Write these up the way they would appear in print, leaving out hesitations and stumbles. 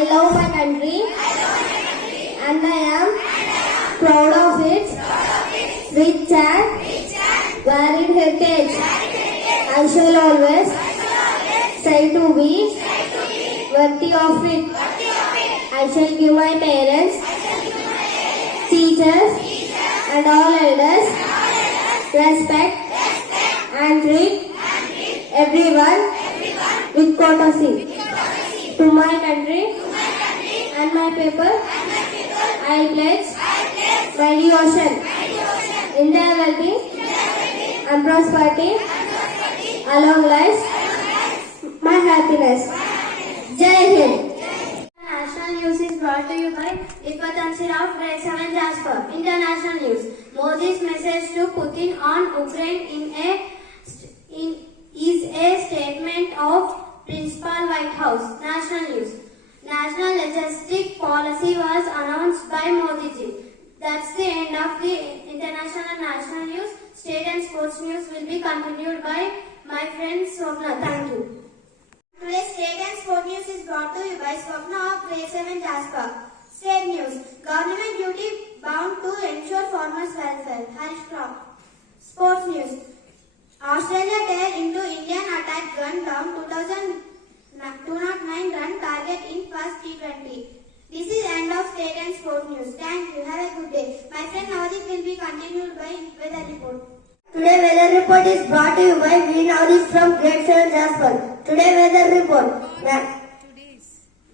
I love my country and I am proud of its rich and varied heritage. I shall always try to be worthy of it. I shall give my parents, teachers and all elders respect and treat everyone with courtesy. To my country and my people, I pledge my devotion, integrity and prosperity, along lies my happiness. Jai Hind. National news is brought to you by of Grade 7 Jasper. International news. Modi's message to Putin on Ukraine is a statement of principal White House. National news. National logistic policy was announced by Modi ji. That's the end of the international and national news. State and sports news will be continued by my friend Swapna. Thank you. Today's state and sport news is brought to you by Swapna of Grade 7 Jasper. State news. Government duty bound to ensure farmers' welfare. Harish Crop. Sports news. Australia tear into Indian attack gun down 209 run target in first T20. This is end of state and sport news. Thank you. Have a good day. My friend Navdeep will be continued by weather report. Today weather report is brought to you by V. Navdeep from Grade 7 Jasper. Today weather report.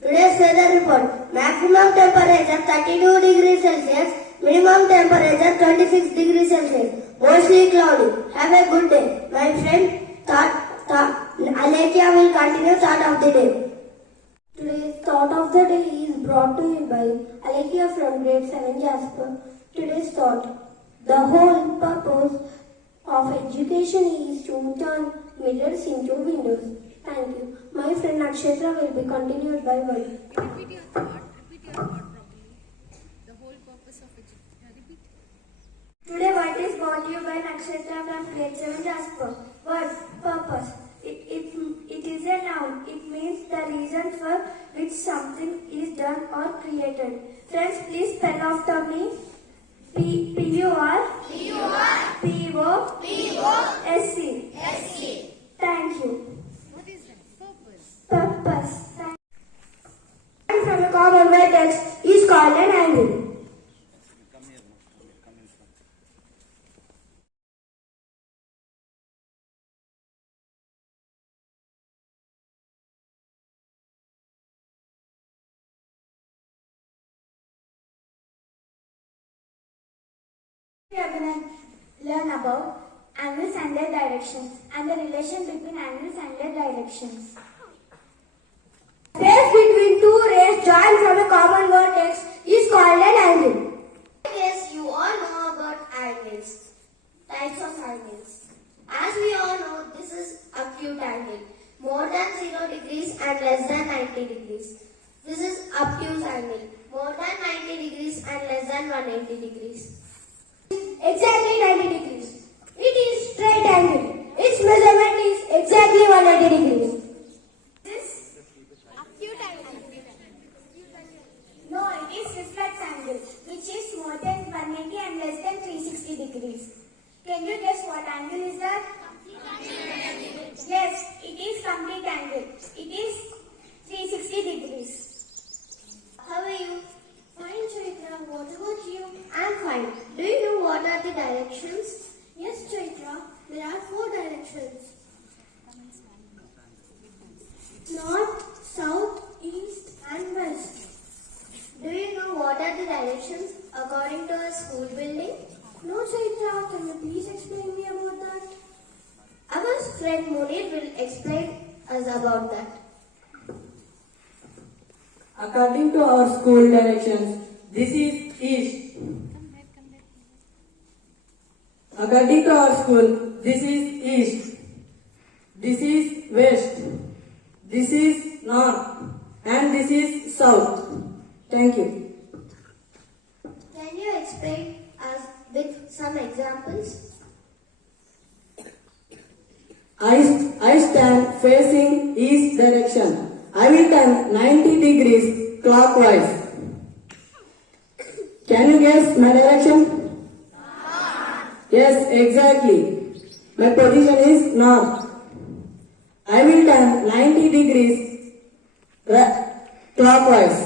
Today's weather report. Maximum temperature 32 degrees Celsius. Minimum temperature 26 degrees Celsius. Mostly cloudy. Have a good day. My friend Alekia will continue thought of the day. Today's thought of the day is brought to you by Alekia from Grade 7 Jasper. Today's thought. The whole purpose of education is to turn mirrors into windows. Thank you. My friend Nakshatra will be continued by word. Repeat your thought properly. The whole purpose of education. Repeat. Today word is brought to you by Nakshatra from Grade 7 Jasper. Word, purpose. It is a noun. It means the reason for which something is done or created. Friends, please spell after me. P-U-R-P-O-S-C. Thank you. What is that? Purpose. Purpose. From a common vertex is called an angle. We are going to learn about angles and their directions and the relation between angles and their directions. Space between two rays joined from a common vertex is called an angle. Yes, you all know about angles, types of angles. As we all know, this is acute angle, more than 0 degrees and less than 90 degrees. This is obtuse angle, more than 90 degrees and less than 180 degrees. Exactly 90 degrees. It is straight angle. Its measurement is exactly 180 degrees. This Acute angle. no, it is reflex angle, which is more than 180 and less than 360 degrees. Can you guess what angle is that? Yes, it is complete angle. It is 360 degrees. How are you? Fine, Chaitra. What about you? I'm fine. Do you know what are the directions? Yes, Chaitra. There are 4 directions. North, south, east and west. Do you know what are the directions according to a school building? No, Chaitra. Can you please explain me about that? Our friend Munir will explain us about that. According to our school directions, this is east. According to our school, this is east. This is west. This is north. And this is south. Thank you. Can you explain us with some examples? I stand facing east direction. I will turn 90 degrees clockwise. Can you guess my direction? Yes, exactly. My position is north. I will turn 90 degrees clockwise.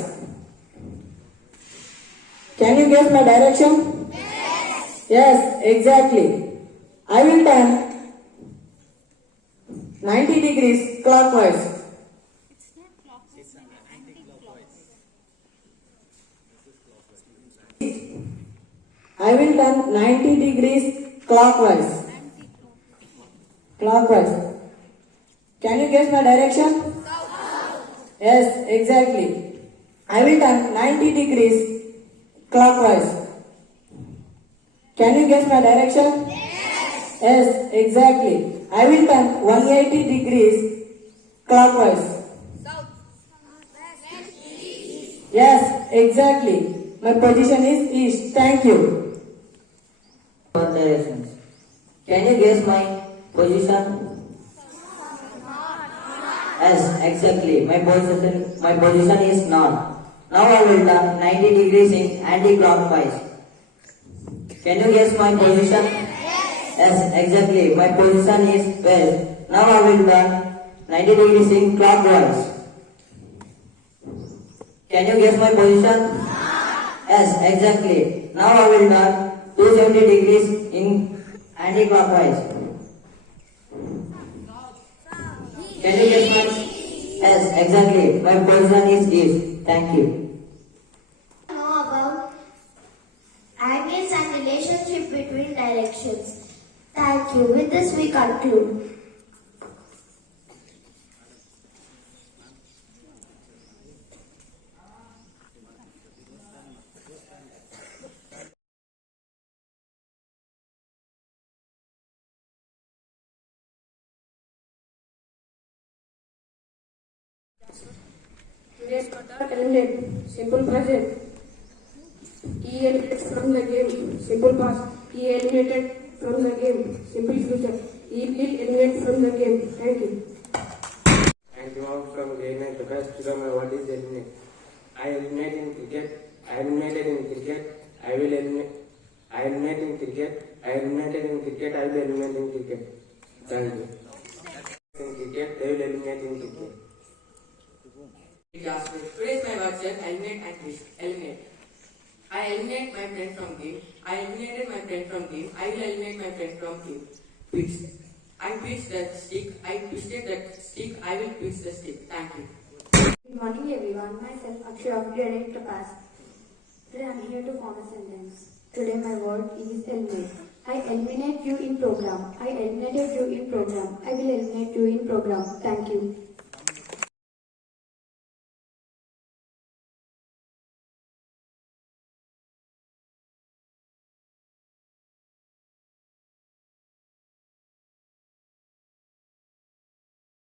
Can you guess my direction? Yes, exactly. I will turn 90 degrees clockwise. It's not clockwise, anti-clockwise. I will turn 90 degrees clockwise. Clockwise. Can you guess my direction? Yes, exactly. I will turn 90 degrees clockwise. Can you guess my direction? Yes, exactly. I will turn 180 degrees clockwise. Yes, exactly. My position is east. Thank you. Four directions. Can you guess my position? Yes, exactly. My position is north. Now I will turn 90 degrees in anti-clockwise. Can you guess my position? Yes, exactly. My position is west. Now I will turn 90 degrees in clockwise. Can you guess my position? Yes, exactly. Now I will turn 270 degrees in anti-clockwise. Can you guess my? Yes, exactly. My position is east. Thank you. Know about angles and relationship between directions. Thank you. With this we conclude. Today's kata eliminate. Simple present. E eliminated from the game. Simple past. E eliminated from the game. Simple future. E will eliminate from the game. Thank you. And tomorrow from grade 9 to class to come what is eliminate. I eliminate in cricket. I eliminated in cricket. I will eliminate. I eliminate in cricket. I eliminated in cricket. I will eliminate in cricket. Thank you. In cricket, they will eliminate in cricket. Jasper. Today's my word said eliminate and twist. Eliminate. I eliminate my friend from game. I eliminated my friend from game. I will eliminate my friend from game. Twist. I twist that stick. I twisted that stick. I will twist the stick. Thank you. Good morning everyone. Myself Akshay of grade 8 class. Today I am here to form a sentence. Today my word is eliminate. I eliminate you in program. I eliminated you in program. I will eliminate you in program. Thank you.